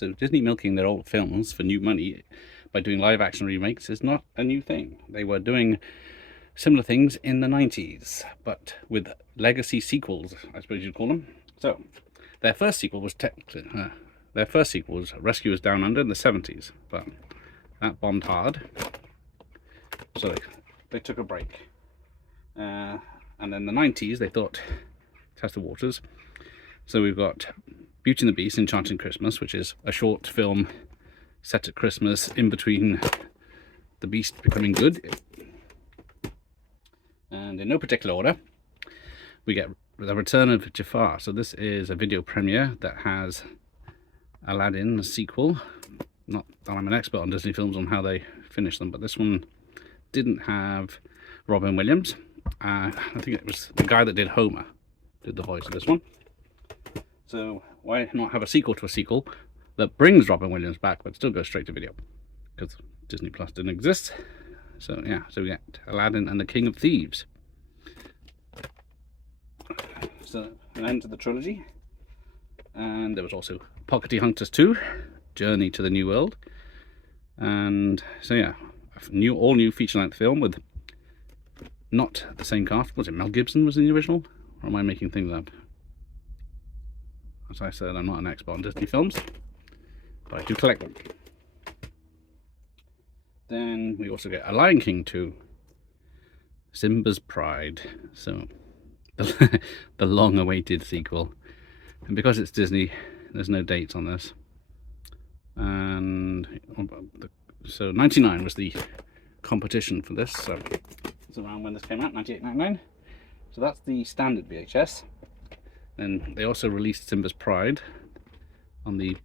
So Disney milking their old films for new money by doing live action remakes is not a new thing. They were doing similar things in the 90s, but with legacy sequels, I suppose you'd call them. So their first sequel was Rescuers Down Under in the 70s, but that bombed hard, so they took a break. And then the 90s, they thought, test the waters. So we've got Beauty and the Beast, Enchanting Christmas, which is a short film set at Christmas in between the Beast becoming good. And in no particular order, we get The Return of Jafar. So this is a video premiere that has Aladdin, a sequel. Not that I'm an expert on Disney films on how they finish them, but this one didn't have Robin Williams. I think it was the guy that did Homer did the voice of this one. So why not have a sequel to a sequel that brings Robin Williams back but still goes straight to video? Because Disney Plus didn't exist. So yeah, so we get Aladdin and the King of Thieves. So an end to the trilogy. And there was also Pockety Hunters 2, Journey to the New World. And so yeah, all new feature-length film with not the same cast. Was it Mel Gibson was in the original? Or am I making things up? As I said, I'm not an expert on Disney films, but I do collect them. Then we also get A Lion King 2, Simba's Pride. So the long-awaited sequel. And because it's Disney, there's no dates on this. And so 99 was the competition for this. So it's around when this came out, 98, 99. So that's the standard VHS. Then they also released Simba's Pride on the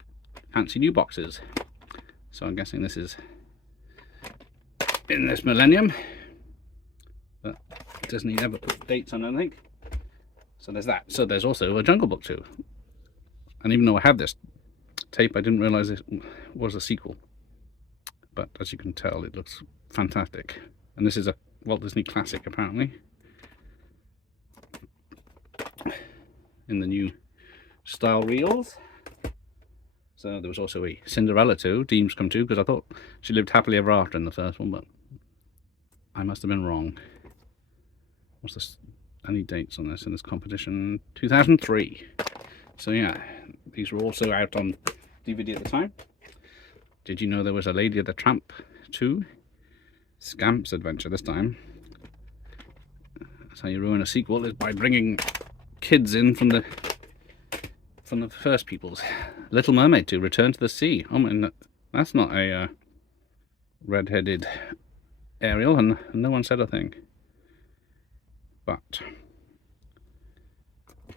fancy new boxes. So I'm guessing this is in this millennium. But Disney never put dates on anything. So there's that. So there's also a Jungle Book 2. And even though I have this tape, I didn't realize it was a sequel. But as you can tell, it looks fantastic. And this is a Walt Disney classic, apparently. In the new style reels. So there was also a Cinderella 2, Dreams Come True, because I thought she lived happily ever after in the first one, but I must have been wrong. What's this? Any dates on this in this competition? 2003. So yeah, these were also out on DVD at the time. Did you know there was a Lady of the Tramp 2? Scamp's Adventure this time. That's how you ruin a sequel, is by bringing kids in from the first peoples. Little Mermaid 2, Return to the Sea. Oh man, that's not a red-headed Ariel, and no one said a thing. But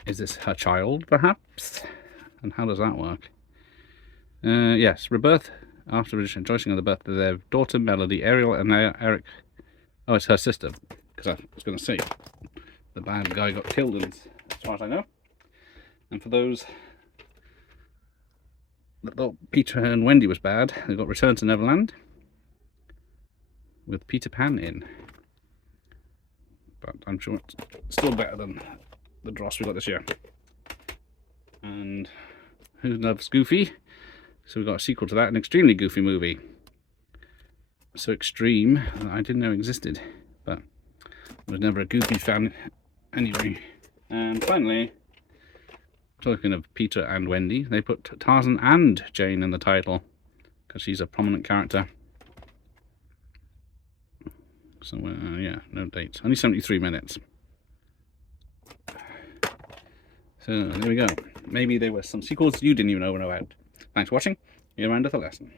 is this her child, perhaps? And how does that work? Yes, rebirth after rejoicing on the birth of their daughter Melody, Ariel, and Eric. Oh, it's her sister, because I was going to say the bad guy got killed, as far as I know. And for those that thought Peter and Wendy was bad, they got Return to Neverland with Peter Pan in. But I'm sure it's still better than the dross we got this year. And who loves Goofy? So we got a sequel to that, an extremely goofy movie. So extreme that I didn't know existed, but I was never a Goofy fan anyway. And finally, talking of Peter and Wendy, they put Tarzan and Jane in the title because she's a prominent character. So yeah, no dates. Only 73 minutes. So there we go. Maybe there were some sequels you didn't even know about. Thanks for watching. You're around at the lesson.